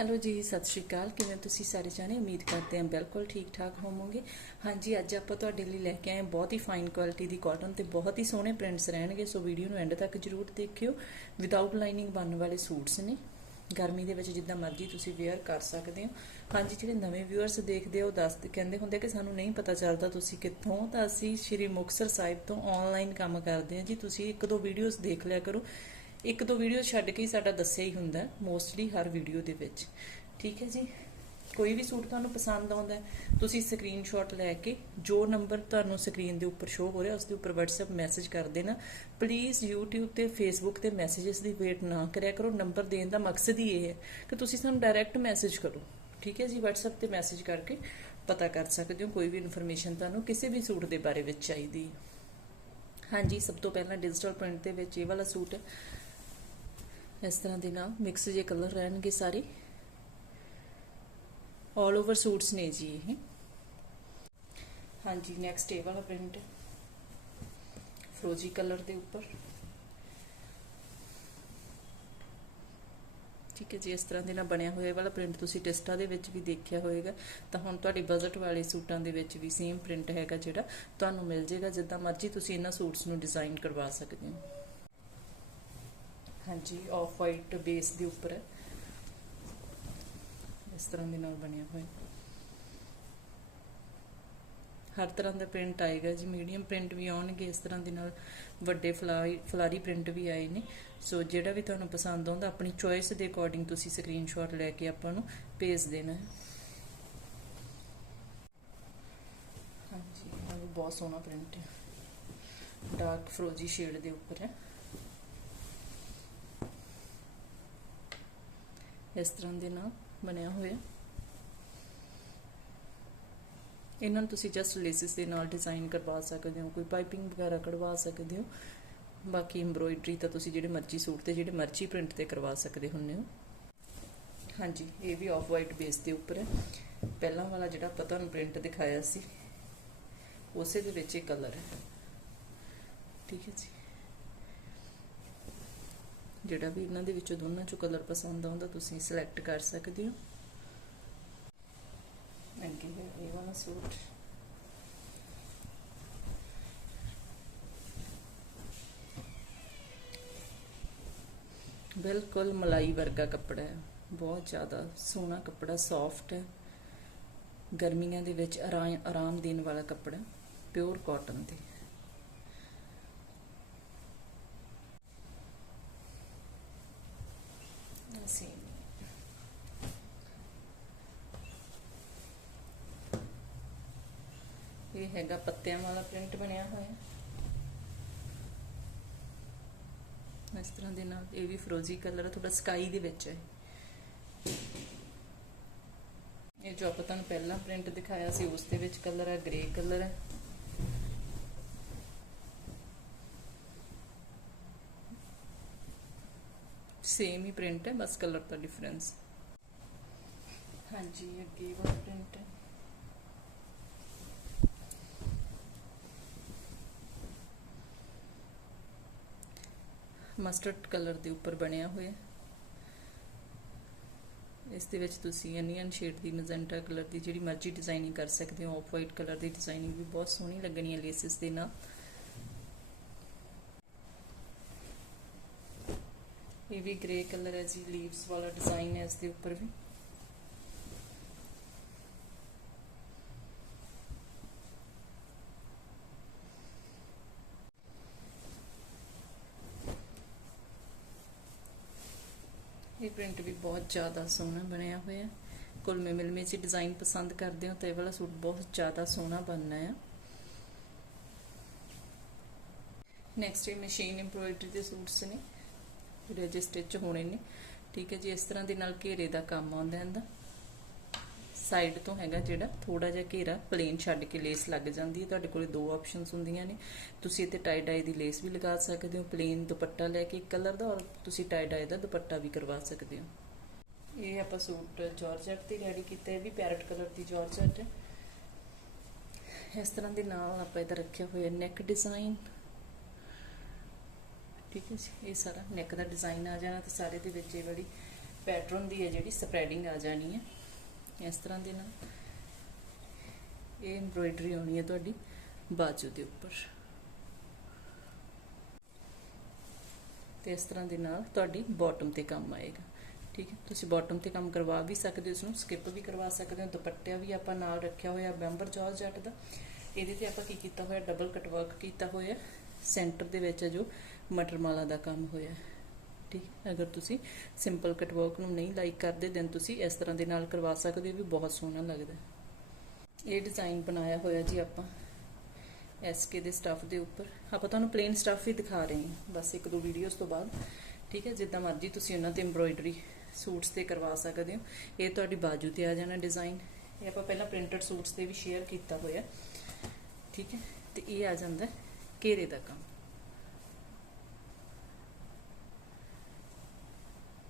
Hello ਜੀ, ਸਤਿ ਸ਼੍ਰੀ ਅਕਾਲ। ਕਿਵੇਂ ਤੁਸੀਂ ਸਾਰੇ ਜਾਣੇ? ਉਮੀਦ ਕਰਦੇ ਹਾਂ ਬਿਲਕੁਲ ਠੀਕ ਠਾਕ ਹੋਵੋਗੇ। ਹਾਂਜੀ, ਅੱਜ ਆਪਾਂ ਤੁਹਾਡੇ ਲਈ ਲੈ ਕੇ ਆਏ ਬਹੁਤ ਹੀ ਫਾਈਨ ਕੁਆਲਿਟੀ ਦੀ ਕਾਟਨ ਤੇ ਬਹੁਤ ਹੀ ਸੋਹਣੇ ਪ੍ਰਿੰਟਸ ਰਹਿਣਗੇ, ਸੋ ਵੀਡੀਓ ਨੂੰ ਐਂਡ ਤੱਕ ਜਰੂਰ ਦੇਖਿਓ। ਵਿਦਆਊਟ ਲਾਈਨਿੰਗ ਬਣਨ ਵਾਲੇ ਸੂਟਸ ਨੇ। ਗਰਮੀ ਦੇ ਵਿੱਚ ਜਿੱਦਾਂ ਮਰਜ਼ੀ ਤੁਸੀਂ ਵੇਅਰ ਕਰ ਸਕਦੇ ਹੋ। ਹਾਂਜੀ, ਜਿਹੜੇ ਨਵੇਂ ਵਿਊਅਰਸ ਦੇਖਦੇ ਹੋ ਦੱਸ ਕਹਿੰਦੇ ਹੁੰਦੇ ਕਿ ਸਾਨੂੰ ਨਹੀਂ ਪਤਾ ਚੱਲਦਾ ਤੁਸੀਂ ਕਿੱਥੋਂ ਤਾਂ ਅਸੀਂ ਸ਼੍ਰੀ ਮੁਕਤਸਰ ਸਾਹਿਬ ਤੋਂ ਆਨਲਾਈਨ ਕੰਮ ਕਰਦੇ ਹਾਂ। ਜੀ, ਤੁਸੀਂ ਇੱਕ ਦੋ ਵੀਡੀਓਜ਼ ਦੇਖ ਲਿਆ ਕਰੋ। ਇੱਕ ਦੋ ਵੀਡੀਓ ਛੱਡ ਕੇ ਹੀ ਸਾਡਾ ਦੱਸਿਆ ਹੀ ਹੁੰਦਾ ਮੋਸਟਲੀ ਹਰ ਵੀਡੀਓ ਦੇ ਵਿੱਚ। ਠੀਕ ਹੈ ਜੀ? ਕੋਈ ਵੀ ਸੂਟ ਤੁਹਾਨੂੰ ਪਸੰਦ ਆਉਂਦਾ ਹੈ, ਤੁਸੀਂ ਸਕਰੀਨਸ਼ਾਟ ਲੈ ਕੇ ਜੋ ਨੰਬਰ ਤੁਹਾਨੂੰ ਸਕਰੀਨ ਦੇ ਉੱਪਰ ਸ਼ੋ ਹੋ ਰਿਹਾ ਉਸ ਦੇ ਉੱਪਰ WhatsApp ਮੈਸੇਜ ਕਰ ਦੇਣਾ। ਪਲੀਜ਼ YouTube ਤੇ Facebook ਤੇ ਮੈਸੇजेस ਦੀ ਵੇਟ ਨਾ ਕਰਿਆ ਕਰੋ। ਨੰਬਰ ਦੇਣ ਦਾ ਮਕਸਦ ਹੀ ਇਹ ਹੈ ਕਿ ਤੁਸੀਂ ਸਾਨੂੰ ਡਾਇਰੈਕਟ ਮੈਸੇਜ ਕਰੋ। ਠੀਕ ਹੈ ਜੀ? WhatsApp ਤੇ ਮੈਸੇਜ ਕਰਕੇ ਪਤਾ ਕਰ ਸਕਦੇ ਹੋ ਕੋਈ ਵੀ ਇਨਫੋਰਮੇਸ਼ਨ ਤੁਹਾਨੂੰ ਕਿਸੇ ਵੀ ਸੂਟ ਦੇ ਬਾਰੇ ਵਿੱਚ ਚਾਹੀਦੀ ਹੈ। ਹਾਂਜੀ ਸਭ ਤੋਂ ਪਹਿਲਾਂ ਡਿਜੀਟਲ ਪ੍ਰਿੰਟ ਦੇ ਵਿੱਚ ਇਹ ਵਾਲਾ ਸੂਟ ਹੈ। ਇਸ ਤਰ੍ਹਾਂ ਦੇ ਨਾਲ ਮਿਕਸ ਜੇ ਕਲਰ ਰਹਿਣਗੇ ਸਾਰੇ। ਆਲ ਓਵਰ ਸੂਟਸ ਨੇ ਜੀ ਇਹ। ਹਾਂਜੀ ਨੈਕਸਟ ਇਹ ਵਾਲਾ ਪ੍ਰਿੰਟ ਫਰੋਜੀ ਕਲਰ ਦੇ ਉੱਪਰ। ਠੀਕ ਹੈ ਜੀ, ਇਸ ਤਰ੍ਹਾਂ ਦੇ ਨਾਲ ਬਣਿਆ ਹੋਇਆ ਇਹ ਵਾਲਾ ਪ੍ਰਿੰਟ ਤੁਸੀਂ ਟੈਸਟਾ ਦੇ ਵਿੱਚ ਵੀ ਦੇਖਿਆ ਹੋਵੇਗਾ ਤਾਂ ਹੁਣ ਤੁਹਾਡੇ ਬਜਟ ਵਾਲੇ ਸੂਟਾਂ ਦੇ ਵਿੱਚ ਵੀ ਸੇਮ ਪ੍ਰਿੰਟ ਹੈਗਾ ਜਿਹੜਾ। ਤੁਹਾਨੂੰ ਮਿਲ ਜਾਏਗਾ ਜਿੱਦਾਂ ਮਰਜ਼ੀ ਤੁਸੀਂ ਇਹਨਾਂ ਸੂਟਸ ਨੂੰ ਡਿਜ਼ਾਈਨ ਕਰਵਾ ਸਕਦੇ ਹੋ। ਹਾਂਜੀ ਆਫ ਵਾਈਟ ਬੇਸ ਦੇ ਉੱਪਰ। ਹੈ ਇਸ ਤਰ੍ਹਾਂ ਦੇ ਨਾਲ ਬਣਿਆ ਹੋਇਆ। ਹਰ ਤਰ੍ਹਾਂ ਦਾ ਪ੍ਰਿੰਟ ਆਏਗਾ ਜੀ। ਮੀਡੀਅਮ ਪ੍ਰਿੰਟ ਵੀ ਆਉਣਗੇ, ਇਸ ਤਰ੍ਹਾਂ ਦੇ ਨਾਲ ਵੱਡੇ ਫਲਾਰੀ ਪ੍ਰਿੰਟ ਵੀ ਆਏ ਨੇ। ਸੋ ਜਿਹੜਾ ਵੀ ਤੁਹਾਨੂੰ ਪਸੰਦ ਆਉਂਦਾ, ਆਪਣੀ ਚੋਇਸ ਦੇ ਅਕੋਰਡਿੰਗ ਤੁਸੀਂ ਸਕਰੀਨਸ਼ਾਟ ਲੈ ਕੇ ਆਪਾਂ ਨੂੰ ਭੇਜ ਦੇਣਾ ਹੈ। ਹਾਂਜੀ ਬਹੁਤ ਸੋਹਣਾ ਪ੍ਰਿੰਟ ਹੈ। ਡਾਰਕ ਫਰੋਜੀ ਸ਼ੇਡ ਦੇ ਉੱਪਰ ਹੈ। ਇਸ ਤਰ੍ਹਾਂ ਦੇ ਨਾਲ ਬਣਿਆ ਹੋਇਆ। ਇਹਨਾਂ ਨੂੰ ਤੁਸੀਂ ਜਸਟ ਲੇਸਿਸ ਦੇ ਨਾਲ ਡਿਜ਼ਾਈਨ ਕਰਵਾ ਸਕਦੇ ਹੋ, ਕੋਈ ਪਾਈਪਿੰਗ ਵਗੈਰਾ ਕਢਵਾ ਸਕਦੇ ਹੋ। ਬਾਕੀ ਐਮਬ੍ਰੋਇਡਰੀ ਤਾਂ ਤੁਸੀਂ ਜਿਹੜੇ ਮਰਜ਼ੀ ਸੂਟ ਤੇ, ਜਿਹੜੇ ਮਰਜ਼ੀ ਪ੍ਰਿੰਟ ਤੇ ਕਰਵਾ ਸਕਦੇ ਹੁੰਨੇ ਹੋ। ਹਾਂਜੀ, ਇਹ ਵੀ ਆਫ ਵਾਈਟ ਬੇਸ ਦੇ ਉੱਪਰ ਹੈ। ਪਹਿਲਾਂ ਵਾਲਾ ਜਿਹੜਾ ਆਪਾਂ ਤੁਹਾਨੂੰ ਪ੍ਰਿੰਟ ਦਿਖਾਇਆ ਸੀ, ਉਸੇ ਦੇ ਵਿੱਚ ਇਹ ਕਲਰ ਹੈ। ਠੀਕ ਹੈ ਜੀ। ਜਿਹੜਾ ਵੀ ਇਹਨਾਂ ਦੇ ਵਿੱਚੋਂ ਦੋਨਾਂ ਚੋਂ ਕਲਰ ਪਸੰਦ ਆਉਂਦਾ ਤੁਸੀਂ ਸਿਲੈਕਟ ਕਰ ਸਕਦੇ ਹੋ। ਅੱਗੇ ਇਹ ਵਾਲਾ ਸੂਟ ਬਿਲਕੁਲ ਮਲਾਈ ਵਰਗਾ ਕੱਪੜਾ ਹੈ। ਬਹੁਤ ਜ਼ਿਆਦਾ ਸੋਹਣਾ ਕੱਪੜਾ ਸੌਫਟ ਹੈ। ਗਰਮੀਆਂ ਦੇ ਵਿੱਚ ਆਰਾਮ ਆਰਾਮ ਦੇਣ ਵਾਲਾ ਕੱਪੜਾ ਪਿਓਰ ਕਾਟਨ ਦੇ। ਅਸੀਂ ਇਹ ਹੈਗਾ ਪੱਤਿਆਂ ਵਾਲਾ ਪ੍ਰਿੰਟ ਬਣਿਆ ਹੋਇਆ। ਇਸ ਤਰ੍ਹਾਂ ਦੇ ਨਾਲ ਇਹ ਵੀ ਫਰੋਜ਼ੀ ਕਲਰ ਥੋੜਾ ਸਕਾਈ ਦੇ ਵਿੱਚ ਹੈ। ਇਹ ਜੋ ਆਪਾਂ ਤੁਹਾਨੂੰ ਪਹਿਲਾਂ ਪ੍ਰਿੰਟ ਦਿਖਾਇਆ ਸੀ, ਉਸ ਦੇ ਵਿੱਚ ਕਲਰ ਹੈ ਗ੍ਰੇ ਕਲਰ ਹੈ ਸੇਮ ਹੀ ਪ੍ਰਿੰਟ ਹੈ ਬਸ ਕਲਰ ਦਾ ਡਿਫਰੈਂਸ ਹਾਂਜੀ ਅੱਗੇ ਵਾਲਾ ਪ੍ਰਿੰਟ ਹੈ। ਮਸਟਰਡ ਕਲਰ ਦੇ ਉੱਪਰ ਬਣਿਆ ਹੋਇਆ ਇਸ ਦੇ ਵਿੱਚ ਤੁਸੀਂ ਅਨੀਅਨ ਸ਼ੇਡ ਦੀ ਮੈਜੈਂਟਾ ਕਲਰ ਦੀ ਜਿਹੜੀ ਮਰਜ਼ੀ ਡਿਜ਼ਾਈਨਿੰਗ ਕਰ ਸਕਦੇ ਹੋ ਆਫ ਵਾਈਟ ਕਲਰ ਦੀ ਡਿਜ਼ਾਈਨਿੰਗ ਵੀ ਬਹੁਤ ਸੋਹਣੀ ਲੱਗਣੀ ਹੈ ਲੇਸਿਸ ਦੇ ਨਾਲ। ਇਹ ਵੀ ਗ੍ਰੇ ਕਲਰ ਹੈ ਜੀ ਲੀਵਸ ਵਾਲਾ ਡਿਜ਼ਾਈਨ ਹੈ ਇਸ ਦੇ ਉੱਪਰ ਵੀ। ਇਹ ਪ੍ਰਿੰਟ ਵੀ ਬਹੁਤ ਜ਼ਿਆਦਾ ਸੋਹਣਾ ਬਣਿਆ ਹੋਇਆ ਹੈ। ਕੁਲਮੇ ਮਿਲਮੇ ਚ ਡਿਜ਼ਾਈਨ ਪਸੰਦ ਕਰਦੇ ਹੋ ਤਾਂ ਇਹ ਵਾਲਾ ਸੂਟ ਬਹੁਤ ਜ਼ਿਆਦਾ ਸੋਹਣਾ ਬਣਨਾ ਹੈ। ਨੈਕਸਟ ਇਹ ਮਸ਼ੀਨ ਐਮਬ੍ਰੋਇਡਰੀ ਦੇ ਸੂਟਸ ਨੇ। ਜਿਹੜੇ ਅਜੇ ਹੋਣੇ ਨੇ। ਠੀਕ ਹੈ ਜੀ, ਇਸ ਤਰ੍ਹਾਂ ਦੇ ਨਾਲ ਘੇਰੇ ਦਾ ਕੰਮ ਆਉਂਦਾ ਇਹਦਾ। ਸਾਈਡ ਤੋਂ ਹੈਗਾ ਜਿਹੜਾ ਥੋੜਾ ਜਿਹਾ ਘੇਰਾ ਪਲੇਨ ਛੱਡ ਕੇ ਲੇਸ ਲੱਗ ਜਾਂਦੀ ਹੈ। ਤੁਹਾਡੇ ਕੋਲੇ ਦੋ ਆਪਸ਼ਨਸ ਹੁੰਦੀਆਂ ਨੇ। ਤੁਸੀਂ ਇੱਥੇ ਟਾਈ ਡਾਈ ਦੀ ਲੇਸ ਵੀ ਲਗਾ ਸਕਦੇ ਹੋ ਪਲੇਨ ਦੁਪੱਟਾ ਲੈ ਕੇ ਇੱਕ ਕਲਰ ਦਾ ਔਰ ਤੁਸੀਂ ਟਾਈ ਡਾਈ ਦਾ ਦੁਪੱਟਾ ਵੀ ਕਰਵਾ ਸਕਦੇ ਹੋ। ਇਹ ਆਪਾਂ ਸੂਟ ਜਾਰਜਟ ਤੇ ਰੈਡੀ ਕੀਤਾ, ਇਹ ਵੀ ਪੈਰਟ ਕਲਰ ਦੀ ਜਾਰਜਟ ਹੈ। ਇਸ ਤਰ੍ਹਾਂ ਦੇ ਨਾਲ ਆਪਾਂ ਇਹਦਾ ਰੱਖਿਆ ਹੋਇਆ ਨੈਕ ਡਿਜ਼ਾਈਨ ਠੀਕ ਹੈ ਜੀ। ਇਹ ਸਾਰਾ ਨੈਕ ਦਾ ਡਿਜ਼ਾਈਨ ਆ ਜਾਣਾ ਤੇ ਸਾਰੇ ਦੇ ਵਿੱਚ ਇਹ ਵਾਲੀ ਪੈਟਰਨ ਦੀ ਹੈ ਜਿਹੜੀ ਸਪਰੈਡਿੰਗ ਆ ਜਾਣੀ ਹੈ। ਇਸ ਤਰ੍ਹਾਂ ਦੇ ਨਾਲ ਇਹ ਐਮਬ੍ਰੋਇਡਰੀ ਆਉਣੀ ਹੈ ਤੁਹਾਡੀ ਬਾਜੂ ਦੇ ਉੱਪਰ। ਤੇ ਇਸ ਤਰ੍ਹਾਂ ਦੇ ਨਾਲ ਤੁਹਾਡੀ ਬਾਟਮ ਤੇ ਕੰਮ ਆਏਗਾ। ਠੀਕ ਹੈ। ਤੁਸੀਂ ਬਾਟਮ ਤੇ ਕੰਮ ਕਰਵਾ ਵੀ ਸਕਦੇ ਹੋ ਇਸ ਨੂੰ ਸਕਿਪ ਵੀ ਕਰਵਾ ਸਕਦੇ ਹੋ। ਦੁਪੱਟਿਆ ਵੀ ਆਪਾਂ ਨਾਲ ਰੱਖਿਆ ਹੋਇਆ ਬੈਂਬਰ ਜਾਰਜਟ ਦਾ। ਇਹਦੇ ਤੇ ਆਪਾਂ ਕੀ ਕੀਤਾ ਹੋਇਆ ਡਬਲ ਕਟ ਵਰਕ ਕੀਤਾ ਹੋਇਆ। ਸੈਂਟਰ ਦੇ ਵਿੱਚ ਹੈ ਜੋ ਮਟਰ ਮਾਲਾ ਦਾ ਕੰਮ ਹੋਇਆ। ਠੀਕ? ਅਗਰ ਤੁਸੀਂ ਸਿੰਪਲ ਕਟ ਵਰਕ ਨੂੰ ਨਹੀਂ ਲਾਈਕ ਕਰਦੇ ਦੈਨ ਤੁਸੀਂ ਇਸ ਤਰ੍ਹਾਂ ਦੇ ਨਾਲ ਕਰਵਾ ਸਕਦੇ ਹੋ ਵੀ ਬਹੁਤ ਸੋਹਣਾ ਲੱਗਦਾ। ਇਹ ਡਿਜ਼ਾਈਨ ਬਣਾਇਆ ਹੋਇਆ ਜੀ ਆਪਾਂ ਐਸਕੇ ਦੇ ਸਟੱਫ ਦੇ ਉੱਪਰ। ਆਪਾਂ ਤੁਹਾਨੂੰ ਪਲੇਨ ਸਟੱਫ ਹੀ ਦਿਖਾ ਰਹੇ ਹਾਂ, ਬਸ ਇੱਕ ਦੋ ਵੀਡੀਓਜ਼ ਤੋਂ ਬਾਅਦ। ਠੀਕ ਹੈ? ਜਿੱਦਾਂ ਮਰਜ਼ੀ ਤੁਸੀਂ ਉਹਨਾਂ ਤੇ ਐਮਬ੍ਰੋਇਡਰੀ ਸੂਟਸ ਤੇ ਕਰਵਾ ਸਕਦੇ ਹੋ। ਇਹ ਤੁਹਾਡੀ ਬਾਜੂ ਤੇ ਆ ਜਾਣਾ ਡਿਜ਼ਾਈਨ ਇਹ ਆਪਾਂ ਪਹਿਲਾਂ ਪ੍ਰਿੰਟਡ ਸੂਟਸ ਤੇ ਵੀ ਸ਼ੇਅਰ ਕੀਤਾ ਹੋਇਆ। ਠੀਕ ਹੈ? ਤੇ ਇਹ ਆ ਜਾਂਦਾ ਘੇਰੇ ਦਾ ਕੰਮ।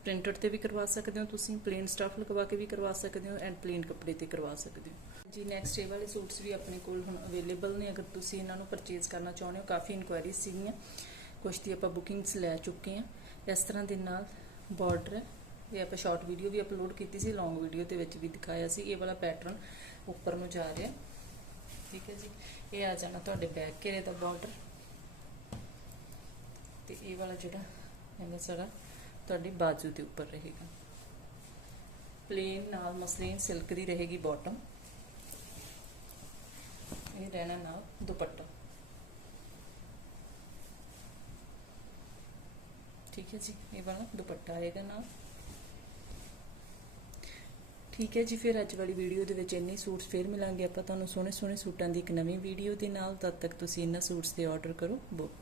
ਪ੍ਰਿੰਟਡ ਤੇ ਵੀ ਕਰਵਾ ਸਕਦੇ ਹੋ ਤੁਸੀਂ, ਪਲੇਨ ਸਟਫ ਲਗਵਾ ਕੇ ਵੀ ਕਰਵਾ ਸਕਦੇ ਹੋ ਐਂਡ ਪਲੇਨ ਕੱਪੜੇ ਤੇ ਕਰਵਾ ਸਕਦੇ ਹੋ। ਜੀ ਨੈਕਸਟ ਇਹ ਵਾਲੇ ਸੂਟਸ ਵੀ ਆਪਣੇ ਕੋਲ ਹੁਣ ਅਵੇਲੇਬਲ ਨੇ, ਅਗਰ ਤੁਸੀਂ ਇਹਨਾਂ ਨੂੰ ਪਰਚੇਸ ਕਰਨਾ ਚਾਹੁੰਦੇ ਹੋ, ਕਾਫੀ ਇਨਕੁਆਇਰੀਜ਼ ਸੀਗੀਆਂ। ਕੁਝ ਦੀ ਆਪਾਂ ਬੁਕਿੰਗਸ ਲੈ ਚੁੱਕੇ ਹਾਂ। ਇਸ ਤਰ੍ਹਾਂ ਦੇ ਨਾਲ ਬਾਰਡਰ ਹੈ। ਇਹ ਆਪਾਂ ਸ਼ਾਰਟ ਵੀਡੀਓ ਵੀ ਅਪਲੋਡ ਕੀਤੀ ਸੀ ਲੌਂਗ ਵੀਡੀਓ ਦੇ ਵਿੱਚ ਵੀ ਦਿਖਾਇਆ ਸੀ। ਇਹ ਵਾਲਾ ਪੈਟਰਨ ਉੱਪਰ ਨੂੰ ਜਾ ਰਿਹਾ। ਠੀਕ ਹੈ ਜੀ। ਇਹ ਆ ਜਾਣਾ ਤੁਹਾਡੇ ਬੈਕ ਘੇਰੇ ਦਾ ਬਾਰਡਰ ਤੇ ਇਹ ਵਾਲਾ ਜਿਹੜਾ ਇਹਦਾ ਸਾਰਾ ਤੁਹਾਡੀ ਬਾਜੂ ਦੇ ਉੱਪਰ ਰਹੇਗਾ। ਪਲੇਨ ਨਾਲ ਮਸਲੀਨ ਸਿਲਕ ਦੀ ਰਹੇਗੀ ਬਾਟਮ ਇਹ ਰਹਿਣਾ ਨਾਲ ਦੁਪੱਟਾ। ਠੀਕ ਹੈ ਜੀ, ਇਹ ਵਾਲਾ ਦੁਪੱਟਾ ਆਏਗਾ ਨਾਲ। ਠੀਕ ਹੈ ਜੀ, ਫਿਰ ਅੱਜ ਵਾਲੀ ਵੀਡੀਓ ਦੇ ਵਿੱਚ ਇੰਨੇ ਸੂਟਸ ਫੇਰ ਮਿਲਾਂਗੇ ਆਪਾਂ ਤੁਹਾਨੂੰ ਸੋਹਣੇ ਸੋਹਣੇ ਸੂਟਾਂ ਦੀ ਇੱਕ ਨਵੀਂ ਵੀਡੀਓ ਦੇ ਨਾਲ, ਤਦ ਤੱਕ ਤੁਸੀਂ ਇਹਨਾਂ ਸੂਟਸ ਦੇ ਆਰਡਰ ਕਰੋ ਬੁੱਕ